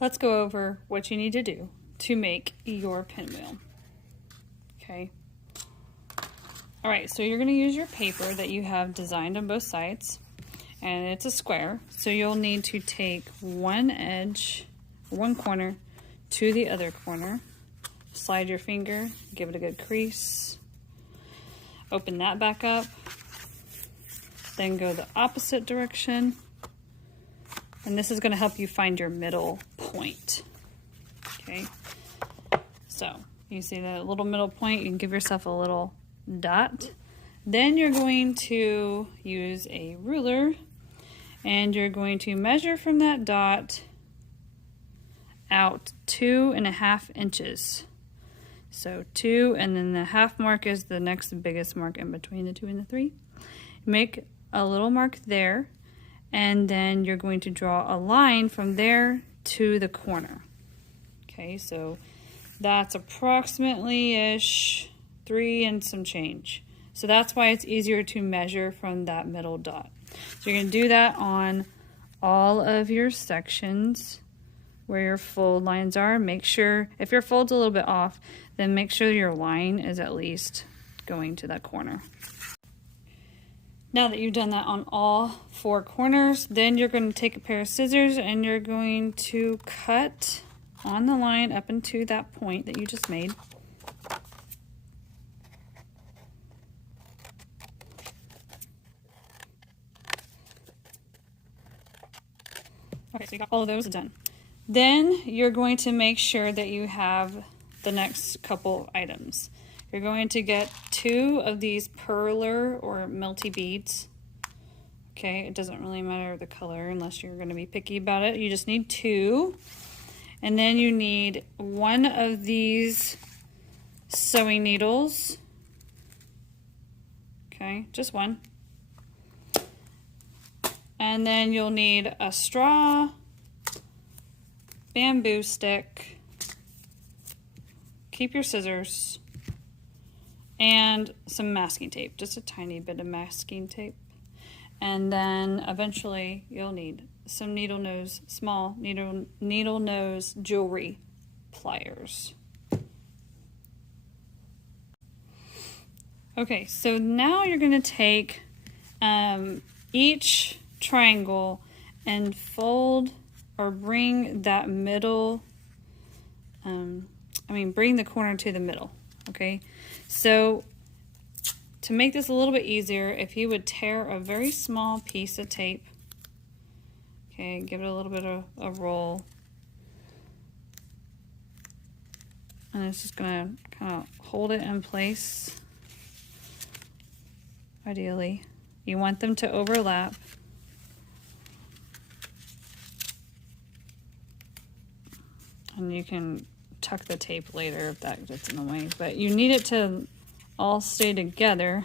let's go over what you need to do to make your pinwheel. Okay. All right, so you're going to use your paper that you have designed on both sides, and it's a square. So you'll need to take one edge, one corner to the other corner. Slide your finger, give it a good crease. Open that back up. Then go the opposite direction. And this is going to help you find your middle point. Okay. So you see that little middle point, you can give yourself a little dot. Then you're going to use a ruler and you're going to measure from that dot out 2.5 inches. So 2, and then the half mark is the next biggest mark in between the 2 and the 3. Make a little mark there, and then you're going to draw a line from there to the corner. Okay, so that's approximately-ish 3 and some change. So that's why it's easier to measure from that middle dot. So you're going to do that on all of your sections where your fold lines are. Make sure, if your fold's a little bit off, then make sure your line is at least going to that corner. Now that you've done that on all 4 corners, then you're going to take a pair of scissors and you're going to cut on the line up into that point that you just made. Okay, so you got all of those done. Then you're going to make sure that you have the next couple items. You're going to get 2 of these perler or melty beads. Okay, it doesn't really matter the color unless you're going to be picky about it. You just need 2. And then you need 1 of these sewing needles. Okay, just 1. And then you'll need a straw, bamboo stick, keep your scissors, and some masking tape, just a tiny bit of masking tape. And then eventually you'll need some needle nose, small needle nose jewelry pliers. Okay, so now you're going to take each triangle and fold or bring that middle, bring the corner to the middle, okay? So to make this a little bit easier, if you would tear a very small piece of tape, okay, give it a little bit of a roll, and it's just gonna kind of hold it in place. Ideally, you want them to overlap. And you can tuck the tape later if that gets in the way, but you need it to all stay together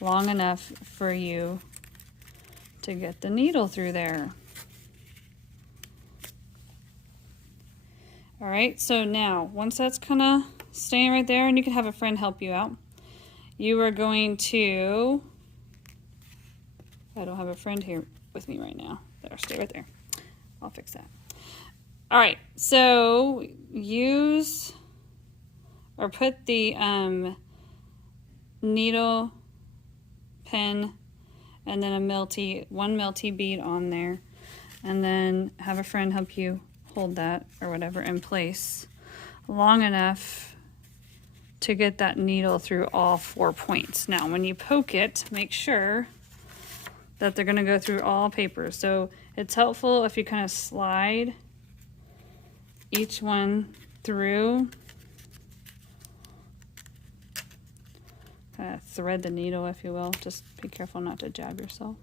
long enough for you to get the needle through there. All right, so now once that's kind of staying right there, and you can have a friend help you out, you are going to, I don't have a friend here with me right now. There, stay right there. I'll fix that. All right, so use or put the needle, pin, and then one melty bead on there, and then have a friend help you hold that or whatever in place long enough to get that needle through all 4 points. Now, when you poke it, make sure that they're gonna go through all papers. So it's helpful if you kind of slide each one through, kind of thread the needle, if you will. Just be careful not to jab yourself.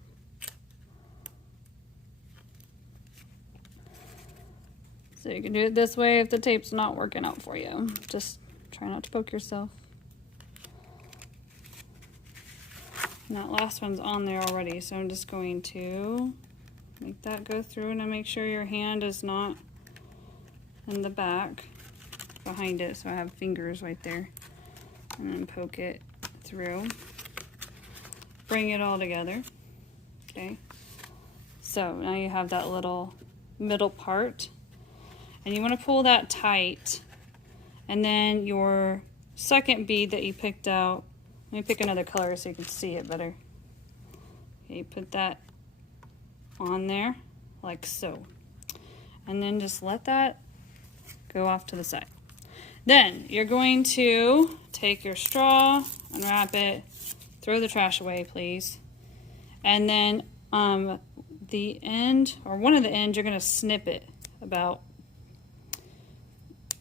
So you can do it this way if the tape's not working out for you. Just try not to poke yourself. And that last one's on there already, so I'm just going to make that go through, and I make sure your hand is not in the back behind it, so I have fingers right there, and then poke it through, bring it all together. Okay, so now you have that little middle part, And you want to pull that tight. And then your second bead that you picked out, let me pick another color so you can see it better. Okay, put that on there like so. And then just let that go off to the side. Then you're going to take your straw, unwrap it, throw the trash away, please. And then the end, or one of the ends, you're going to snip it about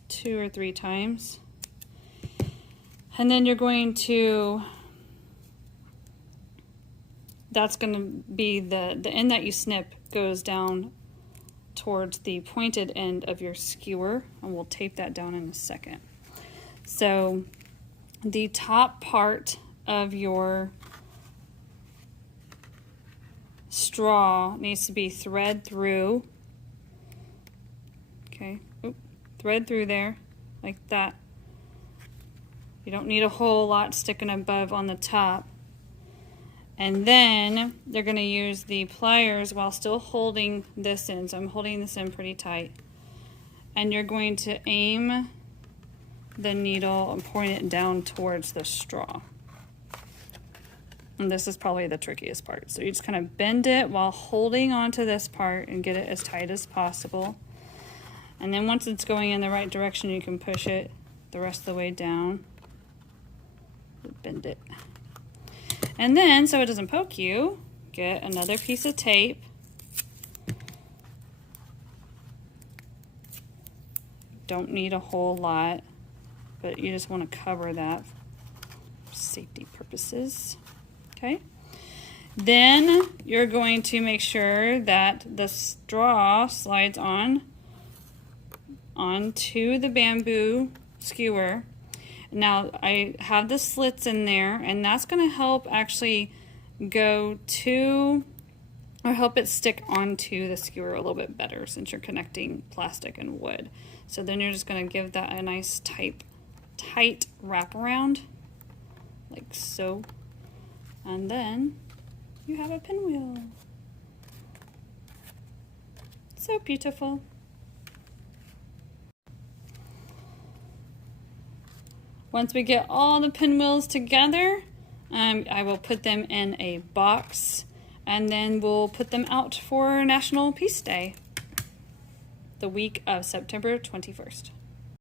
2 or 3 times. And then you're going to, that's going to be the end that you snip goes down towards the pointed end of your skewer, and we'll tape that down in a second. So the top part of your straw needs to be thread through. Okay, thread through there like that. You don't need a whole lot sticking above on the top. And then they're going to use the pliers while still holding this in. So I'm holding this in pretty tight. And you're going to aim the needle and point it down towards the straw. And this is probably the trickiest part. So you just kind of bend it while holding onto this part and get it as tight as possible. And then once it's going in the right direction, you can push it the rest of the way down. Bend it. And then, so it doesn't poke you, get another piece of tape. Don't need a whole lot, but you just want to cover that for safety purposes. Okay. Then you're going to make sure that the straw slides onto the bamboo skewer. Now I have the slits in there, and that's going to help actually go to, or help it stick onto the skewer a little bit better since you're connecting plastic and wood. So then you're just going to give that a nice tight wrap around, like so. And then you have a pinwheel. So beautiful. Once we get all the pinwheels together, I will put them in a box, and then we'll put them out for National Peace Day, the week of September 21st.